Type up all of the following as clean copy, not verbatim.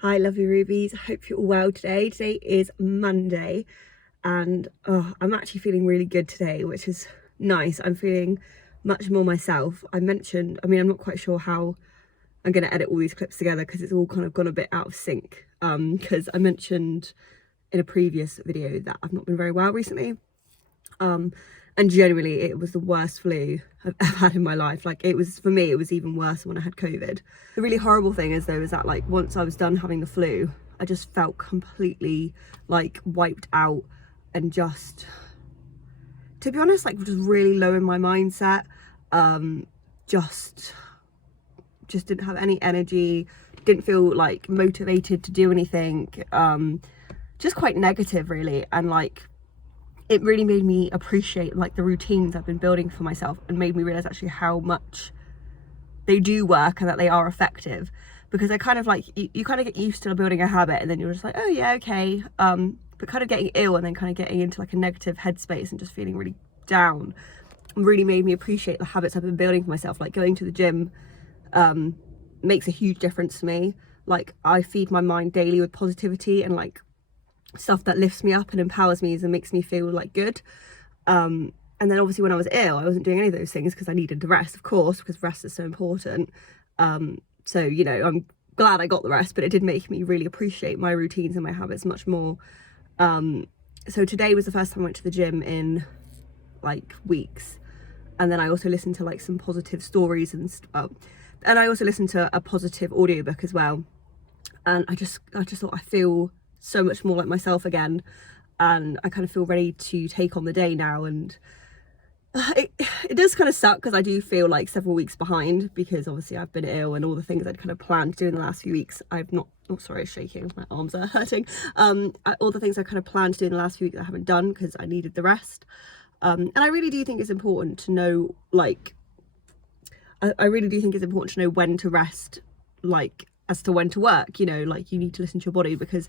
Hi lovely rubies, I hope you're all well today. Today is Monday and I'm actually feeling really good today, which is nice. I'm feeling much more myself. I'm not quite sure how I'm going to edit all these clips together because it's all kind of gone a bit out of sync, because I mentioned in a previous video that I've not been very well recently, and generally it was the worst flu I've ever had in my life. Like, it was, for me, it was even worse when I had COVID. The really horrible thing is though, is that like once I was done having the flu, I just felt completely like wiped out and just, to be honest, like just really low in my mindset. Just didn't have any energy, didn't feel like motivated to do anything, just quite negative really. And like, it really made me appreciate like the routines I've been building for myself, and made me realize actually how much they do work and that they are effective. Because I kind of like, you kind of get used to building a habit and then you're just like, oh yeah, okay, but kind of getting ill and then kind of getting into like a negative headspace and just feeling really down really made me appreciate the habits I've been building for myself. Like going to the gym makes a huge difference to me. Like, I feed my mind daily with positivity and like stuff that lifts me up and empowers me and makes me feel like good. And then obviously when I was ill, I wasn't doing any of those things because I needed the rest, of course, because rest is so important. So, you know, I'm glad I got the rest, but it did make me really appreciate my routines and my habits much more. So today was the first time I went to the gym in like weeks. And then I also listened to like some positive stories and I also listened to a positive audiobook as well. And I just thought I feel so much more like myself again, and I kind of feel ready to take on the day now. And it does kind of suck because I do feel like several weeks behind, because obviously I've been ill and all the things I'd kind of planned to do in the last few weeks I've not, oh sorry, shaking, my arms are hurting. All the things I kind of planned to do in the last few weeks I haven't done because I needed the rest. And I really do think it's important to know, like, I really do think it's important to know when to rest, like, as to when to work. You know, like, you need to listen to your body, because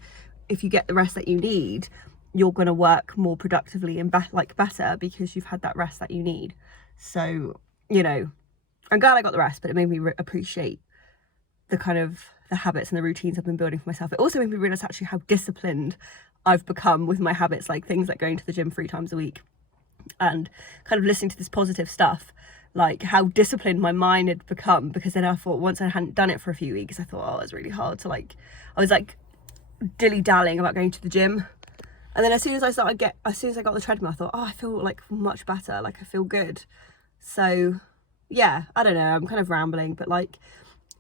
if you get the rest that you need, you're going to work more productively and better because you've had that rest that you need. So, you know, I'm glad I got the rest, but it made me appreciate the kind of the habits and the routines I've been building for myself. It also made me realize actually how disciplined I've become with my habits, like things like going to the gym 3 times a week and kind of listening to this positive stuff, like how disciplined my mind had become. Because then I thought, once I hadn't done it for a few weeks, I thought, oh, it's really hard to like, I was like dilly-dallying about going to the gym. And then as soon as I got the treadmill, I thought, oh, I feel like much better, like I feel good. So yeah, I don't know, I'm kind of rambling, but like,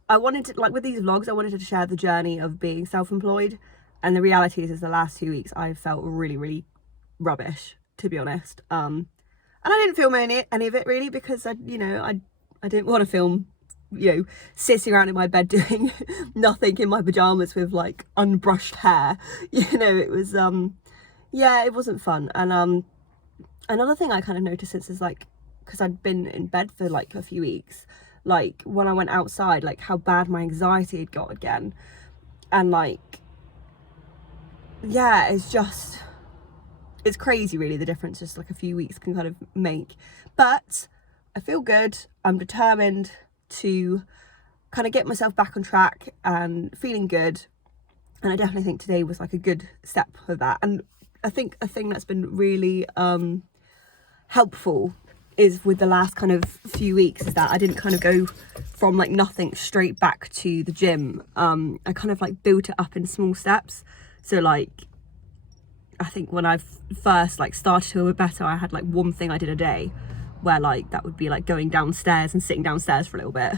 I wanted to, like with these vlogs, I wanted to share the journey of being self-employed. And the reality is the last 2 weeks I felt really, really rubbish, to be honest. And I didn't film any of it really, because I didn't want to film, you know, sitting around in my bed doing nothing in my pajamas with like unbrushed hair. You know, it was yeah, it wasn't fun. And another thing I kind of noticed since is like, because I'd been in bed for like a few weeks, like when I went outside, like how bad my anxiety had got again. And like, yeah, it's crazy really, the difference just like a few weeks can kind of make. But I feel good, I'm determined to kind of get myself back on track and feeling good. And I definitely think today was like a good step for that. And I think a thing that's been really helpful is with the last kind of few weeks is that I didn't kind of go from like nothing straight back to the gym. I kind of like built it up in small steps. So like, I think when I first like started to feel a bit better, I had like one thing I did a day, where like that would be like going downstairs and sitting downstairs for a little bit.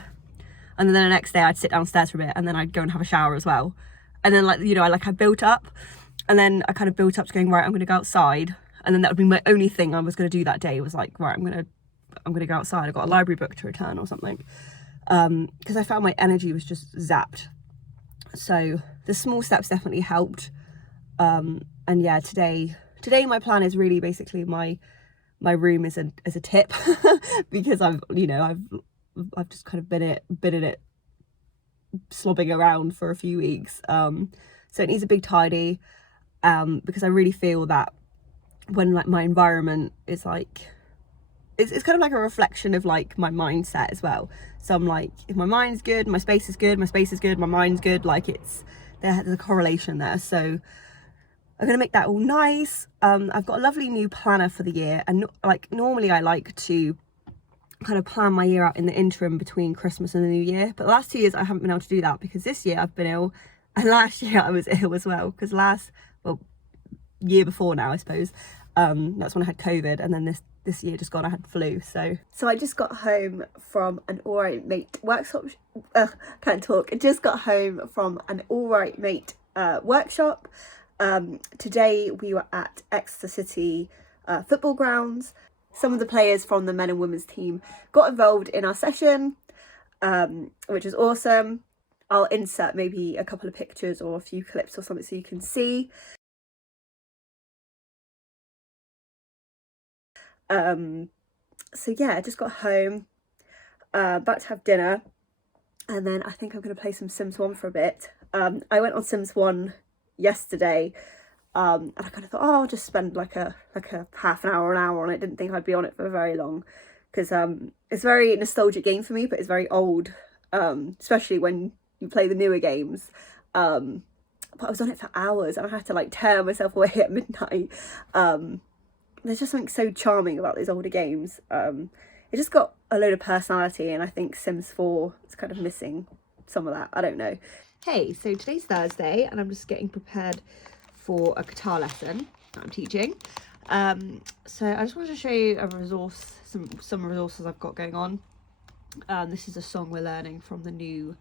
And then the next day I'd sit downstairs for a bit, and then I'd go and have a shower as well. And then like, you know, I built up, and then I kind of built up to going, right, I'm going to go outside. And then that would be my only thing I was going to do that day, was like, right, I'm going to go outside. I got a library book to return or something. Because I found my energy was just zapped. So the small steps definitely helped. And yeah, today my plan is really basically my room is a tip because I've just kind of been in it slobbing around for a few weeks. So it needs a big tidy, because I really feel that when like my environment is like, it's kind of like a reflection of like my mindset as well. So I'm like, if my mind's good, my space is good, my space is good, my mind's good, like there's a correlation there. So I'm going to make that all nice. I've got a lovely new planner for the year, and like normally I like to kind of plan my year out in the interim between Christmas and the New Year, but the last 2 years I haven't been able to do that because this year I've been ill, and last year I was ill as well, because year before now I suppose, that's when I had COVID, and then this year just gone I had flu. So I just got home from an Alright Mate workshop. Can't talk. I just got home from an Alright Mate workshop. Today we were at Exeter City football grounds. Some of the players from the men and women's team got involved in our session, which was awesome. I'll insert maybe a couple of pictures or a few clips or something so you can see. So yeah, I just got home, about to have dinner, and then I think I'm going to play some Sims 1 for a bit. I went on Sims 1 yesterday, and I kind of thought, oh, I'll just spend like a half an hour on it. Didn't think I'd be on it for very long, because it's a very nostalgic game for me, but it's very old, especially when you play the newer games. But I was on it for hours, and I had to like tear myself away at midnight. There's just something so charming about those older games. It just got a load of personality, and I think Sims 4 is kind of missing some of that. I don't know. Hey, so today's Thursday, and I'm just getting prepared for a guitar lesson that I'm teaching. So I just wanted to show you a resource, some resources I've got going on. This is a song we're learning from the new,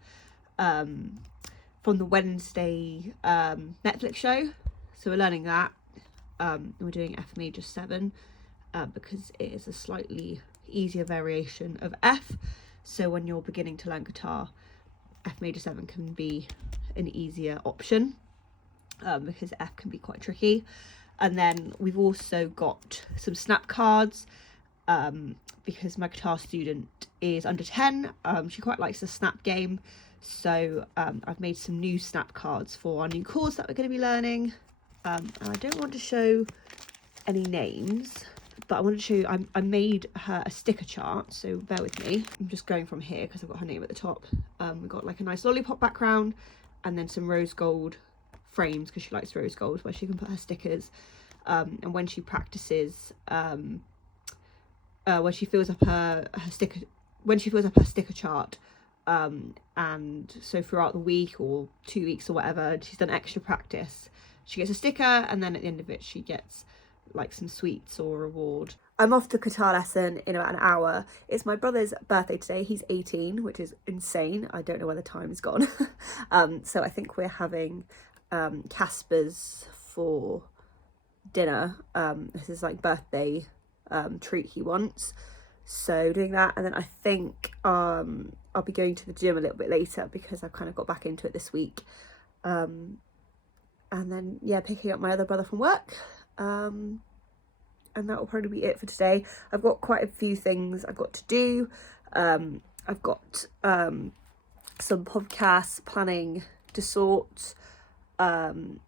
from the Wednesday Netflix show. So we're learning that. We're doing F major 7 because it is a slightly easier variation of F. So when you're beginning to learn guitar, F major 7 can be an easier option, because F can be quite tricky. And then we've also got some snap cards, because my guitar student is under 10. She quite likes the snap game, so I've made some new snap cards for our new chords that we're going to be learning. And I don't want to show any names, but I want to show you, I made her a sticker chart, so bear with me. I'm just going from here because I've got her name at the top. We've got like a nice lollipop background, and then some rose gold frames because she likes rose gold, where she can put her stickers. And when she practices, when she fills up her sticker chart, and so throughout the week or 2 weeks or whatever, she's done extra practice, she gets a sticker, and then at the end of it she gets like some sweets or a reward. I'm off to guitar lesson in about an hour. It's my brother's birthday today. He's 18, which is insane. I don't know where the time has gone. So I think we're having Casper's for dinner. This is like birthday treat he wants. So doing that, and then I think I'll be going to the gym a little bit later because I've kind of got back into it this week. And then yeah, picking up my other brother from work. And that will probably be it for today. I've got quite a few things I've got to do. I've got some podcasts planning to sort, and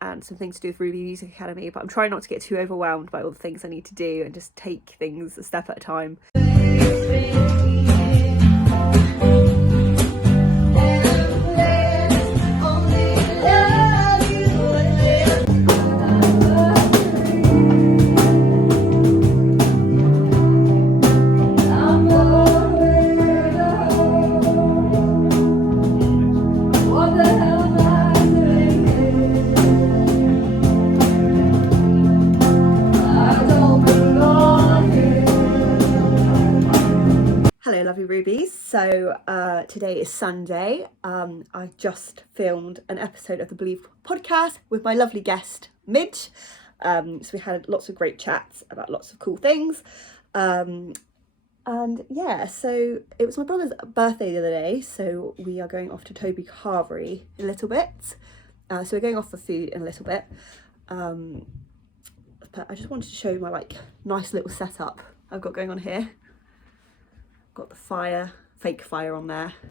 some things to do with Ruby Music Academy, but I'm trying not to get too overwhelmed by all the things I need to do and just take things a step at a time. Hello lovely Rubies. So today is Sunday. I just filmed an episode of the Believe podcast with my lovely guest Midge. So we had lots of great chats about lots of cool things. And yeah, so it was my brother's birthday the other day, so we are going off to Toby Carvery in a little bit. So we're going off for food in a little bit. But I just wanted to show you my like nice little setup I've got going on here. Got the fire, fake fire on there.